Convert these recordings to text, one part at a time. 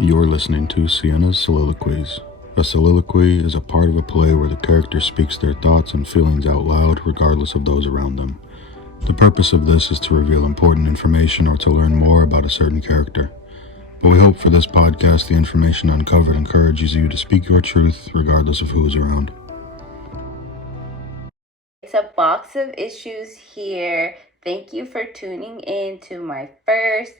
You're listening to Sienas Soliloquies. A soliloquy is a part of a play where the character speaks their thoughts and feelings out loud regardless of those around them. The purpose of this is to reveal important information or to learn more about a certain character. But we hope for this podcast the information uncovered encourages you to speak your truth regardless of who is around. It's a box of issues here. Thank you for tuning in to my first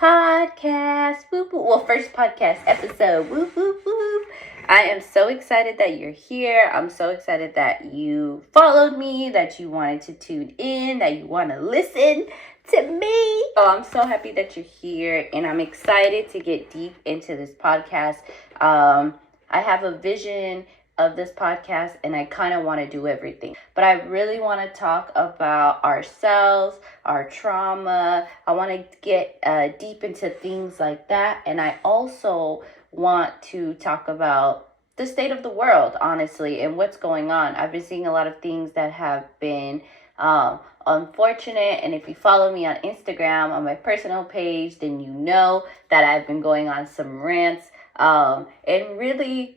podcast. Whoop, whoop. Well, first podcast episode. Whoop, whoop, whoop. I am so excited that you're here. I'm so excited that you followed me, that you wanted to tune in, that you want to listen to me. So I'm so happy that you're here, and I'm excited to get deep into this podcast. I have a vision of this podcast, and I kind of want to do everything, but I really want to talk about ourselves, our trauma. I want to get deep into things like that, and I also want to talk about the state of the world, honestly, and what's going on. I've been seeing a lot of things that have been unfortunate, and if you follow me on Instagram on my personal page, then you know that I've been going on some rants, and really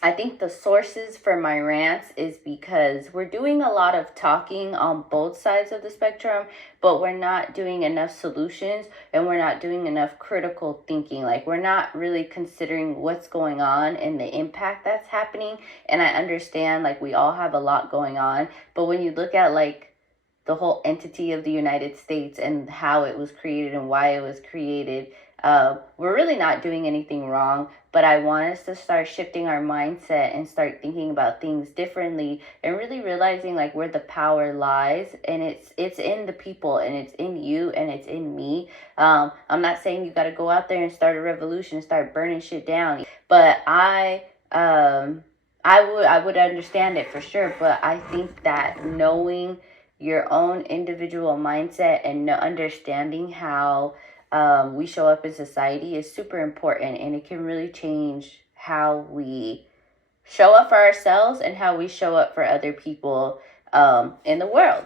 I think the sources for my rants is because we're doing a lot of talking on both sides of the spectrum, but we're not doing enough solutions, and we're not doing enough critical thinking. Like, we're not really considering what's going on and the impact that's happening. And I understand, like, we all have a lot going on, but when you look at, like, the whole entity of the United States and how it was created and why it was created, we're really not doing anything wrong. But I want us to start shifting our mindset and start thinking about things differently, and really realizing, like, where the power lies, and it's in the people, and it's in you, and it's in me. I'm not saying you got to go out there and start a revolution and start burning shit down, but I would understand it for sure. But I think that knowing your own individual mindset and understanding how we show up in society is super important, and it can really change how we show up for ourselves and how we show up for other people in the world.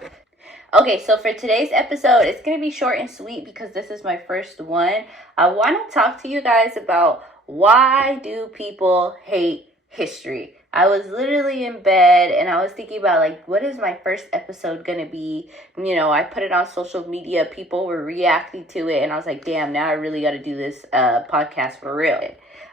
Okay, so for today's episode, it's going to be short and sweet because this is my first one. I want to talk to you guys about, why do people hate history? I was literally in bed and I was thinking about, like, what is my first episode going to be? You know, I put it on social media. People were reacting to it. And I was like, damn, now I really got to do this podcast for real.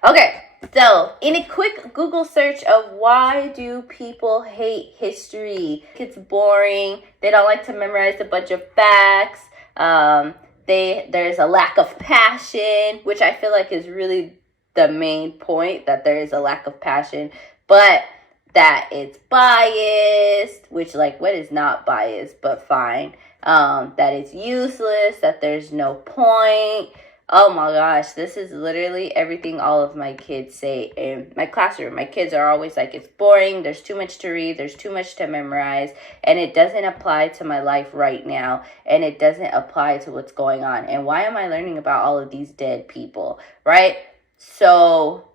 Okay, so in a quick Google search of why do people hate history? It's boring. They don't like to memorize a bunch of facts. There's a lack of passion, which I feel like is really the main point, that there is a lack of passion. But that it's biased, which, like, what is not biased, but fine. That it's useless, that there's no point. Oh my gosh, this is literally everything all of my kids say in my classroom. My kids are always like, it's boring, there's too much to read, there's too much to memorize, and it doesn't apply to my life right now, and it doesn't apply to what's going on. And why am I learning about all of these dead people, right? So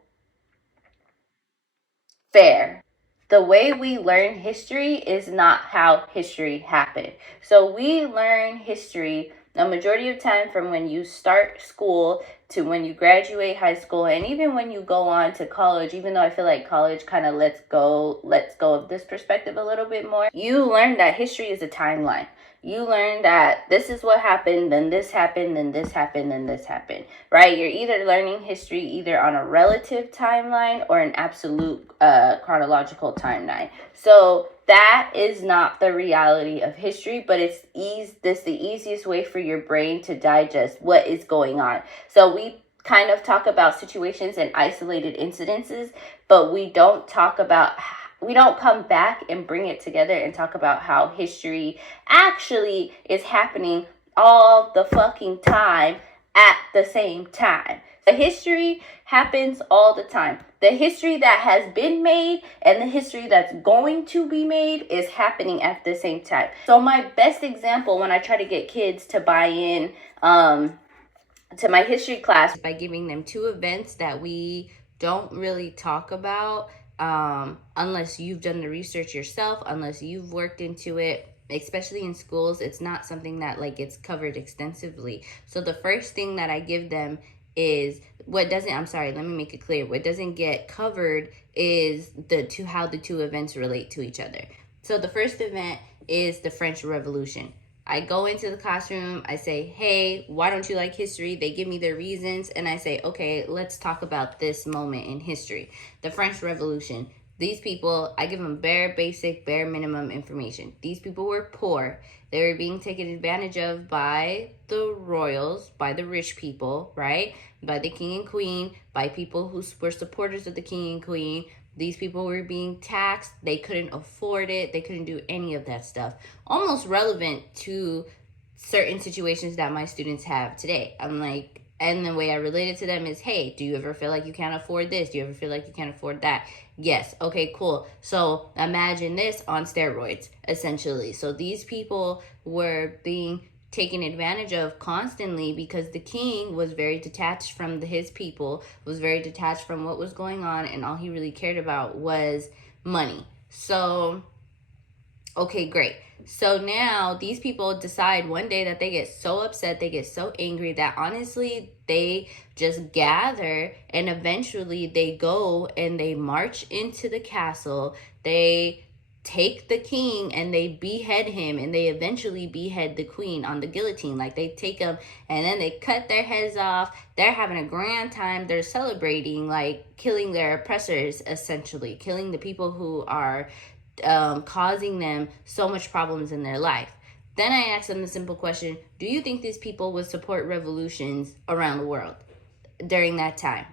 fair. The way we learn history is not how history happened. So we learn history a majority of time from when you start school to when you graduate high school, and even when you go on to college, even though I feel like college kind of lets go of this perspective a little bit more. You learn that history is a timeline. You learn that this is what happened, then this happened, then this happened, then this happened, right? You're either learning history either on a relative timeline or an absolute chronological timeline. So that is not the reality of history, but it's the easiest way for your brain to digest what is going on. So we kind of talk about situations and isolated incidences, but we don't come back and bring it together and talk about how history actually is happening all the fucking time at the same time. The history happens all the time. The history that has been made and the history that's going to be made is happening at the same time. So my best example when I try to get kids to buy in to my history class, by giving them two events that we don't really talk about unless you've done the research yourself, unless you've worked into it. Especially in schools, it's not something that, like, gets covered extensively. So the first thing that I give them is I'm sorry, let me make it clear. What doesn't get covered is how the two events relate to each other. So the first event is the French Revolution. I go into the classroom, I say, hey, why don't you like history? They give me their reasons, and I say, okay, let's talk about this moment in history. The French Revolution. These people, I give them bare minimum information. These people were poor. They were being taken advantage of by the royals, by the rich people, right? By the king and queen, by people who were supporters of the king and queen. These people were being taxed. They couldn't afford it. They couldn't do any of that stuff. Almost relevant to certain situations that my students have today. I'm like, and the way I relate it to them is, hey, do you ever feel like you can't afford this? Do you ever feel like you can't afford that? Yes. Okay, cool. So imagine this on steroids, essentially. So these people were being taken advantage of constantly because the king was very detached from his people, was very detached from what was going on, and all he really cared about was money. So, okay, great. So now these people decide one day that they get so upset, they get so angry that honestly they just gather, and eventually they go and they march into the castle. They take the king and they behead him, and they eventually behead the queen on the guillotine. Like, they take them and then they cut their heads off. They're having a grand time. They're celebrating, like killing their oppressors, essentially killing the people who are causing them so much problems in their life. Then I asked them the simple question, do you think these people would support revolutions around the world during that time?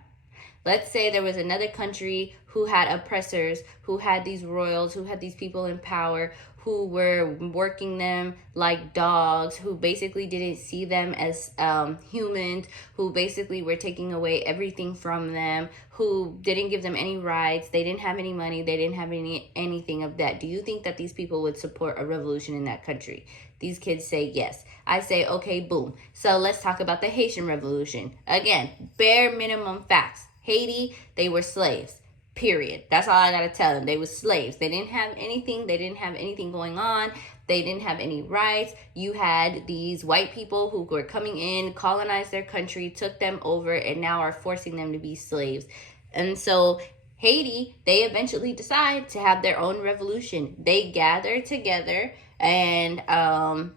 Let's say there was another country who had oppressors, who had these royals, who had these people in power, who were working them like dogs, who basically didn't see them as humans, who basically were taking away everything from them, who didn't give them any rights, they didn't have any money, they didn't have anything of that. Do you think that these people would support a revolution in that country? These kids say yes. I say, okay, boom. So let's talk about the Haitian Revolution. Again, bare minimum facts. Haiti, they were slaves. Period. That's all I gotta tell them. They were slaves. They didn't have anything. They didn't have anything going on. They didn't have any rights. You had these white people who were coming in, colonized their country, took them over, and now are forcing them to be slaves. And so Haiti, they eventually decide to have their own revolution. They gather together and I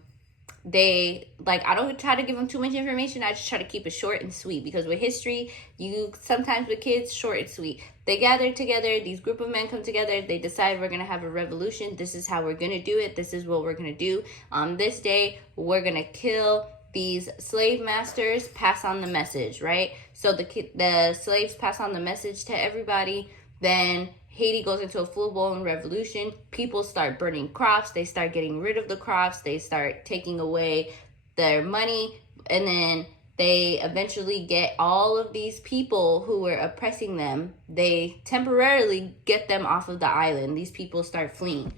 don't try to give them too much information. I just try to keep it short and sweet, because with history, sometimes with kids, short and sweet. They gather together, these group of men come together, they decide we're going to have a revolution. This is how we're going to do it. This is what we're going to do. On this day, we're going to kill these slave masters, pass on the message, right? So the slaves pass on the message to everybody. Then Haiti goes into a full-blown revolution. People start burning crops. They start getting rid of the crops. They start taking away their money. And then they eventually get all of these people who were oppressing them. They temporarily get them off of the island. These people start fleeing.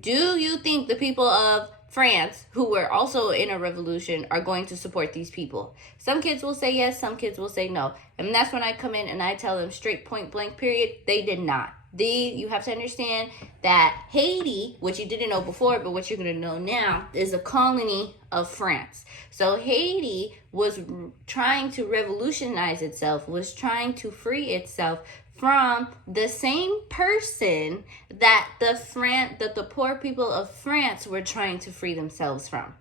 Do you think the people of France, who were also in a revolution, are going to support these people? Some kids will say yes, some kids will say no. And that's when I come in and I tell them straight point blank period, they did not. You have to understand that Haiti, which you didn't know before, but what you're going to know now, is a colony of France. So Haiti was trying to revolutionize itself, was trying to free itself from the same person that the poor people of France were trying to free themselves from.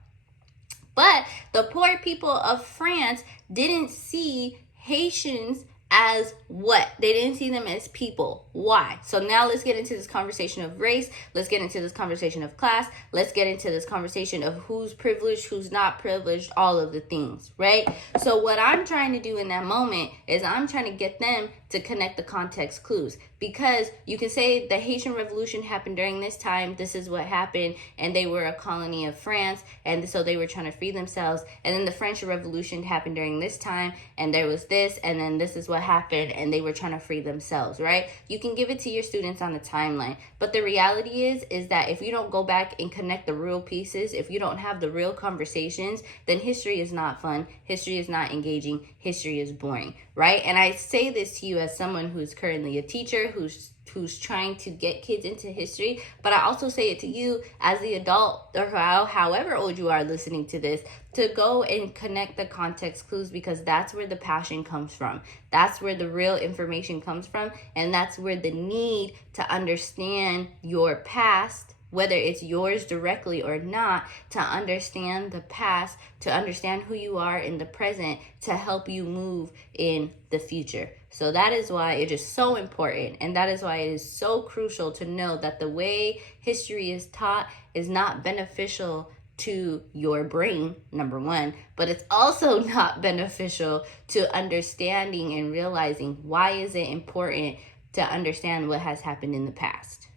But the poor people of France didn't see Haitians as what? They didn't see them as people. Why? So now let's get into this conversation of race. Let's get into this conversation of class. Let's get into this conversation of who's privileged, who's not privileged, all of the things, right? So what I'm trying to do in that moment is I'm trying to get them to connect the context clues, because you can say the Haitian Revolution happened during this time, this is what happened, and they were a colony of France, and so they were trying to free themselves, and then the French Revolution happened during this time, and there was this, and then this is what happened, and they were trying to free themselves, right? You can give it to your students on the timeline, but the reality is that if you don't go back and connect the real pieces, if you don't have the real conversations, then history is not fun, history is not engaging, history is boring, right? And I say this to you as someone who's currently a teacher, who's who's trying to get kids into history, but I also say it to you as the adult, or however old you are listening to this, to go and connect the context clues, because that's where the passion comes from. That's where the real information comes from, and that's where the need to understand your past, whether it's yours directly or not, to understand the past, to understand who you are in the present, to help you move in the future. So that is why it is so important, and that is why it is so crucial to know that the way history is taught is not beneficial to your brain, number one, but it's also not beneficial to understanding and realizing why is it important to understand what has happened in the past.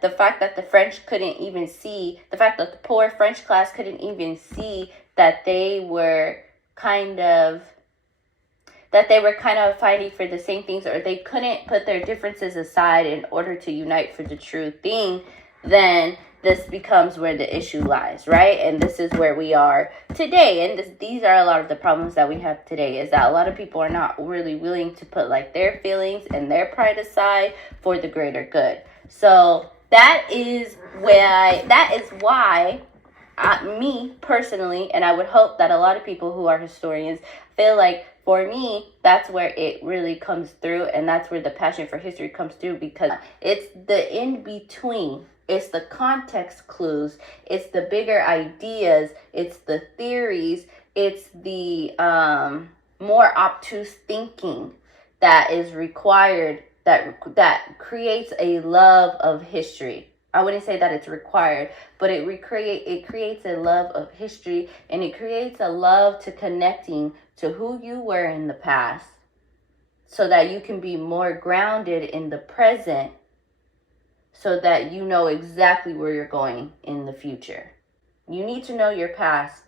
The fact that the French couldn't even see, the fact that the poor French class couldn't even see that they were kind of fighting for the same things, or they couldn't put their differences aside in order to unite for the true thing, then this becomes where the issue lies, right? And this is where we are today. And these are a lot of the problems that we have today, is that a lot of people are not really willing to put like their feelings and their pride aside for the greater good. So that is why me personally, and I would hope that a lot of people who are historians feel like, for me, that's where it really comes through, and that's where the passion for history comes through, because it's the in-between. It's the context clues. It's the bigger ideas. It's the theories. It's the more obtuse thinking that is required, that creates a love of history. I wouldn't say that it's required, but it creates a love of history, and it creates a love to connecting to who you were in the past, so that you can be more grounded in the present, so that you know exactly where you're going in the future. You need to know your past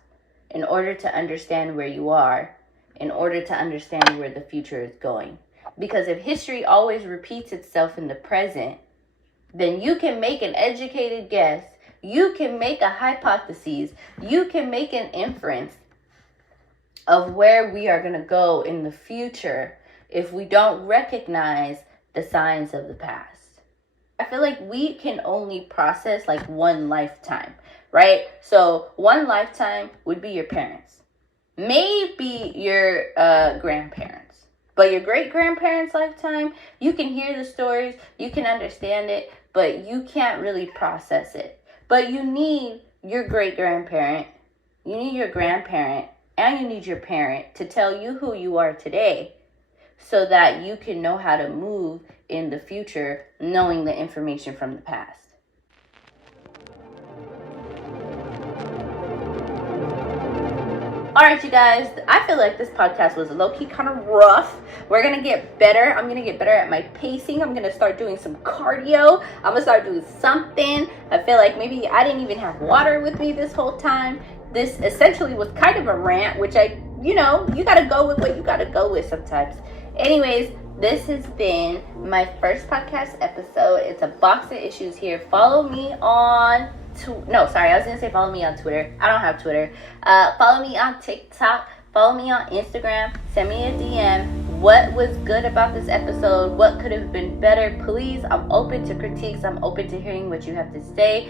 in order to understand where you are, in order to understand where the future is going. Because if history always repeats itself in the present, then you can make an educated guess, you can make a hypothesis, you can make an inference of where we are going to go in the future if we don't recognize the signs of the past. I feel like we can only process like one lifetime, right? So one lifetime would be your parents, maybe your grandparents, but your great-grandparents' lifetime, you can hear the stories, you can understand it, but you can't really process it. But you need your great-grandparent, you need your grandparent, and you need your parent to tell you who you are today, so that you can know how to move in the future, knowing the information from the past. All right, you guys, I feel like this podcast was low-key kind of rough. We're going to get better. I'm going to get better at my pacing. I'm going to start doing some cardio. I'm going to start doing something. I feel like maybe I didn't even have water with me this whole time. This essentially was kind of a rant, which you got to go with what you got to go with sometimes. Anyways, this has been my first podcast episode. It's a box of issues here. Follow me on follow me on Twitter. I don't have Twitter. Follow me on TikTok. Follow me on Instagram. Send me a DM. What was good about this episode? What could have been better? Please, I'm open to critiques. I'm open to hearing what you have to say.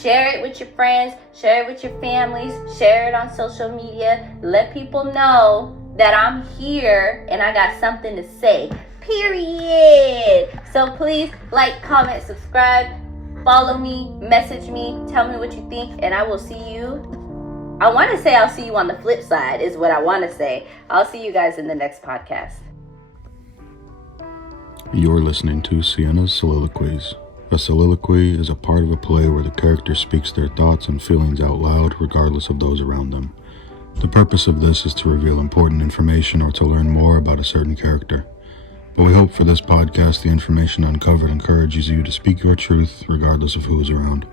Share it with your friends. Share it with your families. Share it on social media. Let people know that I'm here and I got something to say. Period. So please like, comment, subscribe. Follow me, message me, tell me what you think, and I will see you. I want to say I'll see you on the flip side is what I want to say. I'll see you guys in the next podcast. You're listening to Sienas Soliloquies. A soliloquy is a part of a play where the character speaks their thoughts and feelings out loud, regardless of those around them. The purpose of this is to reveal important information or to learn more about a certain character. But we hope for this podcast the information uncovered encourages you to speak your truth regardless of who is around.